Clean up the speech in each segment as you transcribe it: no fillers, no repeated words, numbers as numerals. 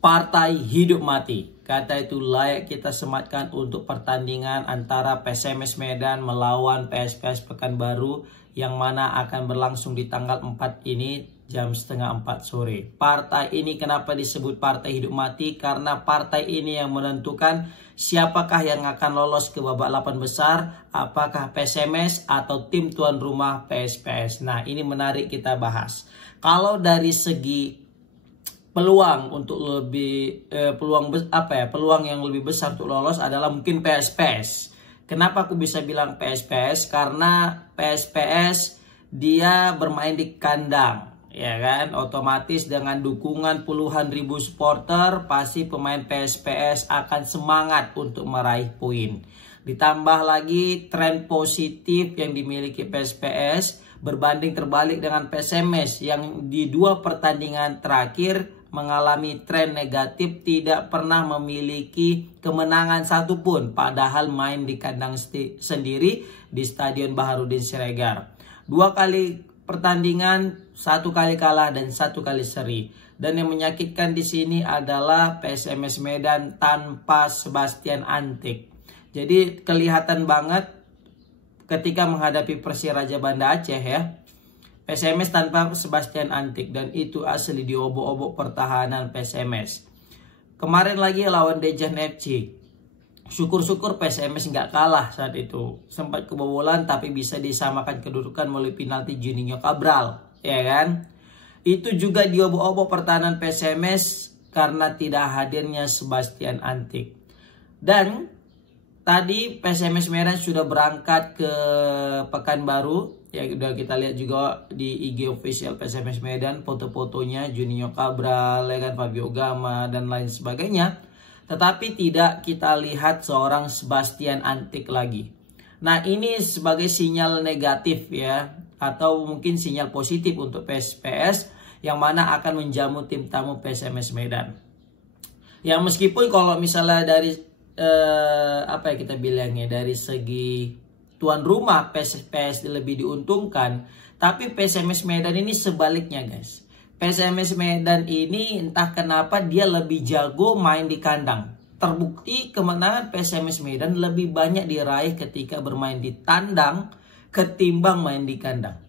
Partai hidup mati. Kata itu layak kita sematkan untuk pertandingan antara PSMS Medan melawan PSPS Pekanbaru yang mana akan berlangsung di tanggal 4 ini jam setengah 4 sore. Partai ini kenapa disebut partai hidup mati? Karena partai ini yang menentukan siapakah yang akan lolos ke babak 8 besar, apakah PSMS atau tim tuan rumah PSPS. Nah, ini menarik kita bahas. Kalau dari segi peluang untuk lebih peluang yang lebih besar untuk lolos adalah mungkin PSPS. Kenapa aku bisa bilang PSPS? Karena PSPS dia bermain di kandang, ya kan? Otomatis dengan dukungan puluhan ribu supporter, pasti pemain PSPS akan semangat untuk meraih poin. Ditambah lagi tren positif yang dimiliki PSPS berbanding terbalik dengan PSMS yang di 2 pertandingan terakhir mengalami tren negatif, tidak pernah memiliki kemenangan satupun padahal main di kandang sendiri di Stadion Baharudin Siregar. 2 kali pertandingan, 1 kali kalah dan 1 kali seri. Dan yang menyakitkan di sini adalah PSMS Medan tanpa Sebastian Antik. Jadi kelihatan banget ketika menghadapi Persiraja Banda Aceh ya. PSMS tanpa Sebastian Antik dan itu asli diobok-obok pertahanan PSMS. Kemarin lagi lawan Dejan FC. Syukur-syukur PSMS nggak kalah saat itu. Sempat kebobolan tapi bisa disamakan kedudukan melalui penalti Juninho Cabral, ya kan? Itu juga diobok-obok pertahanan PSMS karena tidak hadirnya Sebastian Antik. Dan tadi PSMS Medan sudah berangkat ke Pekanbaru. Ya udah kita lihat juga di IG official PSMS Medan foto-fotonya Juninho Cabral, ya kan, Fabio Gama dan lain sebagainya. Tetapi tidak kita lihat seorang Sebastian Antik lagi. Nah, ini sebagai sinyal negatif ya, atau mungkin sinyal positif untuk PSPS yang mana akan menjamu tim tamu PSMS Medan. Ya meskipun kalau misalnya dari kita bilangnya dari segi tuan rumah PSPS lebih diuntungkan, tapi PSMS Medan ini sebaliknya guys. PSMS Medan ini entah kenapa dia lebih jago main di kandang. Terbukti kemenangan PSMS Medan lebih banyak diraih ketika bermain di tandang ketimbang main di kandang.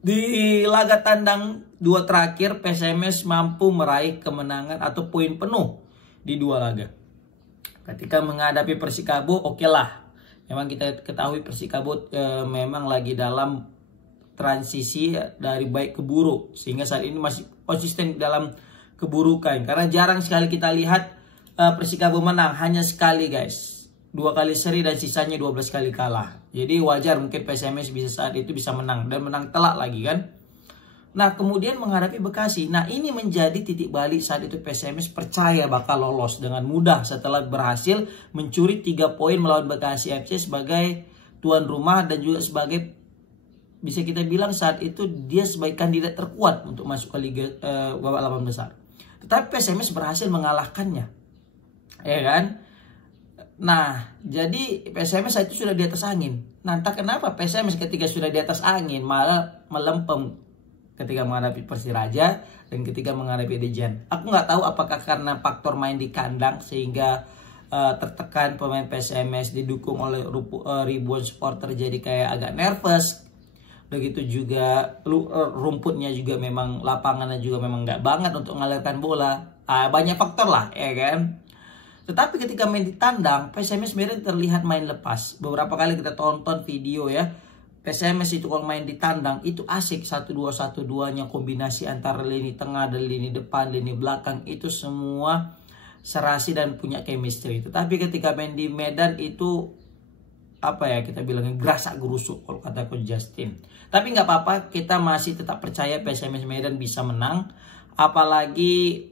Di laga tandang 2 terakhir PSMS mampu meraih kemenangan atau poin penuh di 2 laga. Ketika menghadapi Persikabo, oke lah. Memang kita ketahui Persikabo memang lagi dalam transisi dari baik ke buruk. Sehingga saat ini masih konsisten dalam keburukan. Karena jarang sekali kita lihat Persikabo menang. Hanya sekali guys. 2 kali seri dan sisanya 12 kali kalah. Jadi wajar mungkin PSMS bisa saat itu bisa menang. Dan menang telak lagi kan. Nah kemudian menghadapi Bekasi. Nah ini menjadi titik balik saat itu PSMS percaya bakal lolos dengan mudah setelah berhasil mencuri 3 poin melawan Bekasi FC sebagai tuan rumah dan juga sebagai, bisa kita bilang saat itu dia sebagai kandidat terkuat untuk masuk ke Liga babak 8 besar. Tetapi PSMS berhasil mengalahkannya, ya kan? Nah jadi PSMS saat itu sudah di atas angin. Nah entah kenapa PSMS ketika sudah di atas angin malah melempem ketika menghadapi Persiraja dan ketika menghadapi Dejan. Aku nggak tahu apakah karena faktor main di kandang sehingga tertekan pemain PSMS didukung oleh ribuan supporter jadi kayak agak nervous. Begitu juga rumputnya juga memang, lapangannya juga memang nggak banget untuk mengalirkan bola. Banyak faktor lah, ya kan. Tetapi ketika main di tandang, PSMS Medan terlihat main lepas. Beberapa kali kita tonton video ya. PSMS itu kalau main di tandang itu asik 1-2-1-2-nya, kombinasi antara lini tengah dan lini depan, lini belakang itu semua serasi dan punya chemistry. Tetapi ketika main di Medan itu kita bilangnya gerasak gerusuk kalau kata Coach Justin. Tapi nggak apa-apa, kita masih tetap percaya PSMS Medan bisa menang. Apalagi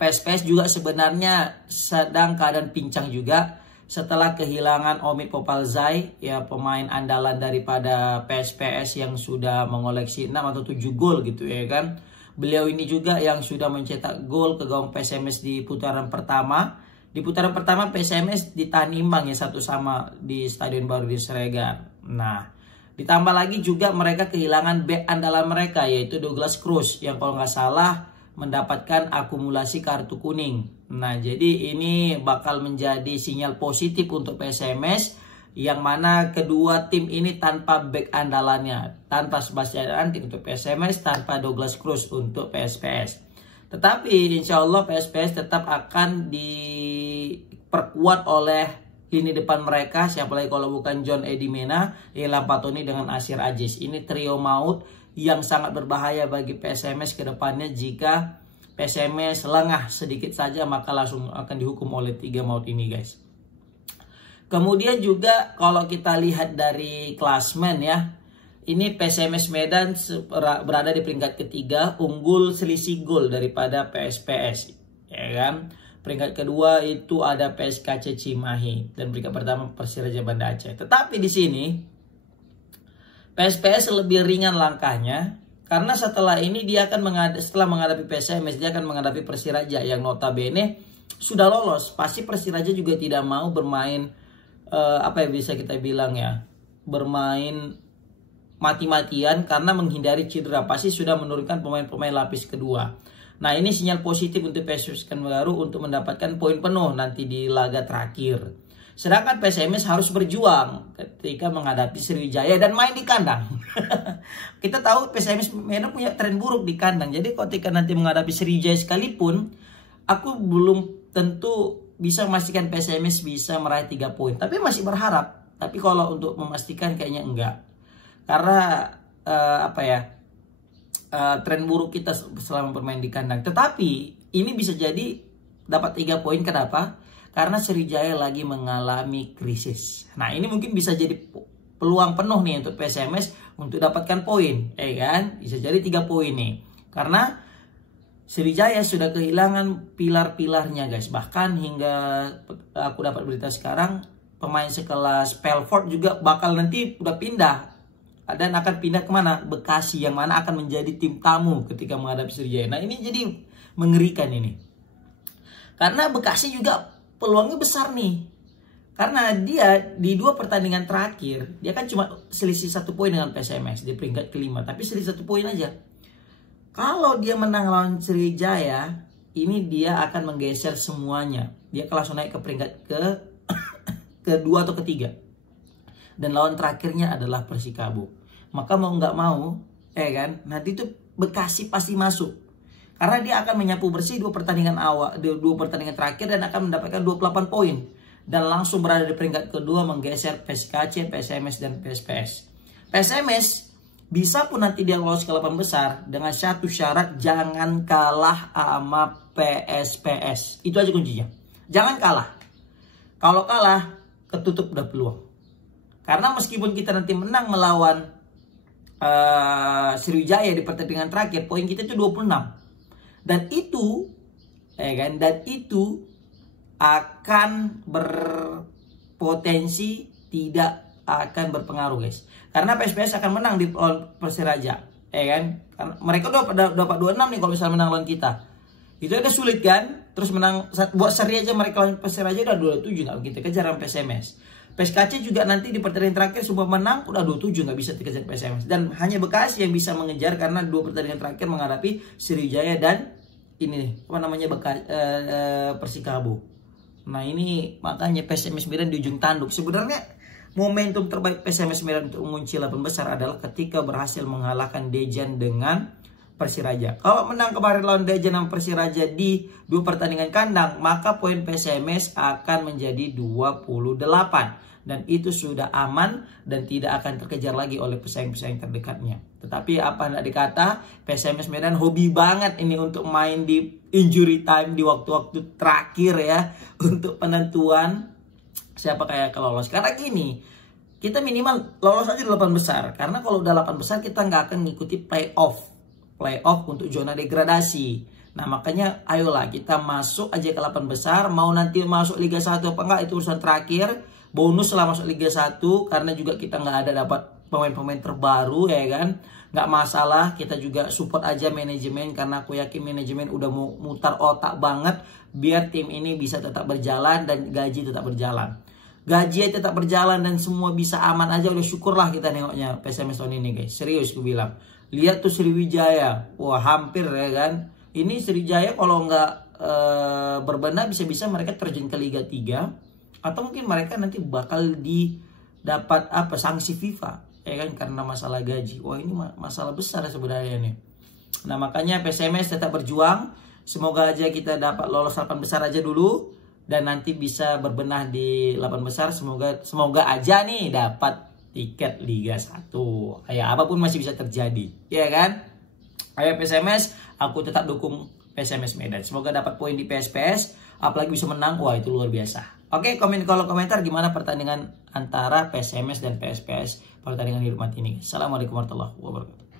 PSPS juga sebenarnya sedang keadaan pincang juga. Setelah kehilangan Omid Popalzai, ya pemain andalan daripada PSPS yang sudah mengoleksi 6 atau 7 gol gitu ya kan. Beliau ini juga yang sudah mencetak gol ke gawang PSMS di putaran pertama. Di putaran pertama PSMS ditahan imbang ya 1-1 di Stadion Baharudin Siregar. Nah, ditambah lagi juga mereka kehilangan bek andalan mereka yaitu Douglas Cruz yang kalau nggak salah mendapatkan akumulasi kartu kuning. Nah, jadi ini bakal menjadi sinyal positif untuk PSMS, yang mana kedua tim ini tanpa back andalannya, tanpa Sebastian Anting untuk PSMS, tanpa Douglas Cruz untuk PSPS. Tetapi insya Allah PSPS tetap akan diperkuat oleh lini depan mereka, siapa lagi kalau bukan John Edi Mena, Elam Patoni dengan Asir Aziz. Ini trio maut yang sangat berbahaya bagi PSMS ke depannya. Jika PSMS lengah sedikit saja maka langsung akan dihukum oleh 3 maut ini, guys. Kemudian juga kalau kita lihat dari klasmen ya, ini PSMS Medan berada di peringkat ketiga, unggul selisih gol daripada PSPS, ya kan. Peringkat kedua itu ada PSKC Cimahi dan peringkat pertama Persiraja Banda Aceh. Tetapi di sini PSPS lebih ringan langkahnya, karena setelah ini dia akan menghadapi PSMS, dia akan menghadapi Persiraja yang notabene sudah lolos. Pasti Persiraja juga tidak mau bermain apa ya bisa kita bilang ya, bermain mati-matian karena menghindari cedera. Pasti sudah menurunkan pemain-pemain lapis kedua. Nah, ini sinyal positif untuk PSMS Pekanbaru untuk mendapatkan poin penuh nanti di laga terakhir. Sedangkan PSMS harus berjuang ketika menghadapi Sriwijaya dan main di kandang. Kita tahu PSMS Medan punya tren buruk di kandang. Jadi ketika nanti menghadapi Sriwijaya sekalipun, aku belum tentu bisa memastikan PSMS bisa meraih 3 poin. Tapi masih berharap. Tapi kalau untuk memastikan kayaknya enggak. Karena tren buruk kita selama bermain di kandang. Tetapi ini bisa jadi dapat 3 poin. Kenapa? Karena Sriwijaya lagi mengalami krisis. Nah, ini mungkin bisa jadi peluang penuh nih untuk PSMS untuk dapatkan poin, kan? Bisa jadi 3 poin nih. Karena Sriwijaya sudah kehilangan pilar-pilarnya, guys. Bahkan hingga aku dapat berita sekarang, pemain sekelas Pelfort juga bakal nanti udah pindah. Dan akan pindah kemana? Bekasi, yang mana akan menjadi tim tamu ketika menghadapi Sriwijaya. Nah, ini jadi mengerikan ini. Karena Bekasi juga peluangnya besar nih. Karena dia di 2 pertandingan terakhir, dia kan cuma selisih 1 poin dengan PSMS di peringkat kelima. Tapi selisih 1 poin aja. Kalau dia menang lawan Sriwijaya, ini dia akan menggeser semuanya. Dia akan langsung naik ke peringkat kedua atau ketiga. Dan lawan terakhirnya adalah Persikabo. Maka mau nggak mau, kan, nanti itu Bekasi pasti masuk. Karena dia akan menyapu bersih 2 pertandingan awal, 2 pertandingan terakhir, dan akan mendapatkan 28 poin. Dan langsung berada di peringkat kedua menggeser PSKC, PSMS, dan PSPS. PSMS bisa pun nanti dia lolos ke 8 besar dengan satu syarat, jangan kalah sama PSPS. Itu aja kuncinya. Jangan kalah. Kalau kalah, ketutup udah peluang. Karena meskipun kita nanti menang melawan Sriwijaya di pertandingan terakhir, poin kita itu 26. Dan itu akan berpotensi tidak akan berpengaruh, guys. Karena PSPS akan menang di Persiraja, kan? Karena mereka dapat 26 nih kalau misalnya menang lawan kita. Itu udah sulit kan? Terus menang buat seri aja mereka lawan Persiraja udah 27, nggak kita kejar sama PSMS. PSKC juga nanti di pertandingan terakhir semua menang udah 27, nggak bisa dikejar PSMS. Dan hanya Bekasi yang bisa mengejar karena 2 pertandingan terakhir menghadapi Sriwijaya dan ini Persikabo. Nah, ini makanya PSMS Medan di ujung tanduk. Sebenarnya momentum terbaik PSMS Medan untuk mengunci 8 besar adalah ketika berhasil mengalahkan Dejan dengan Persiraja. Kalau menang kemarin lawan Dejan dan Persiraja di 2 pertandingan kandang, maka poin PSMS akan menjadi 28. Dan itu sudah aman dan tidak akan terkejar lagi oleh pesaing-pesaing terdekatnya. Tetapi apa nak dikata, PSMS Medan hobi banget ini untuk main di injury time di waktu-waktu terakhir ya, untuk penentuan siapa kayak lolos. Karena gini, kita minimal lolos aja di 8 besar. Karena kalau udah 8 besar kita nggak akan ngikuti playoff untuk zona degradasi. Nah, makanya ayolah kita masuk aja ke 8 besar. Mau nanti masuk Liga 1 apa enggak itu urusan terakhir. Bonus lah masuk Liga 1 karena juga kita nggak ada dapat pemain-pemain terbaru, ya kan. Nggak masalah, kita juga support aja manajemen karena aku yakin manajemen udah mau mutar otak banget biar tim ini bisa tetap berjalan dan gaji tetap berjalan. Gaji tetap berjalan dan semua bisa aman aja, udah syukurlah kita nengoknya PSMS tahun ini, guys. Serius aku bilang. Lihat tuh Sriwijaya, wah hampir ya kan. ini Sriwijaya kalau nggak berbenah bisa-bisa mereka terjun ke Liga 3, atau mungkin mereka nanti bakal dapat sanksi FIFA ya kan, karena masalah gaji. Wah, ini masalah besar sebenarnya nih. Nah, makanya PSMS tetap berjuang. Semoga aja kita dapat lolos 8 besar aja dulu, dan nanti bisa berbenah di 8 besar. Semoga aja nih dapat tiket Liga 1. Ya, apapun masih bisa terjadi, ya kan? Ayo PSMS, aku tetap dukung PSMS Medan. Semoga dapat poin di PSPS, apalagi bisa menang. Wah, itu luar biasa. Oke, komentar gimana pertandingan antara PSMS dan PSPS, pertandingan di rumah ini. Assalamualaikum warahmatullahi wabarakatuh.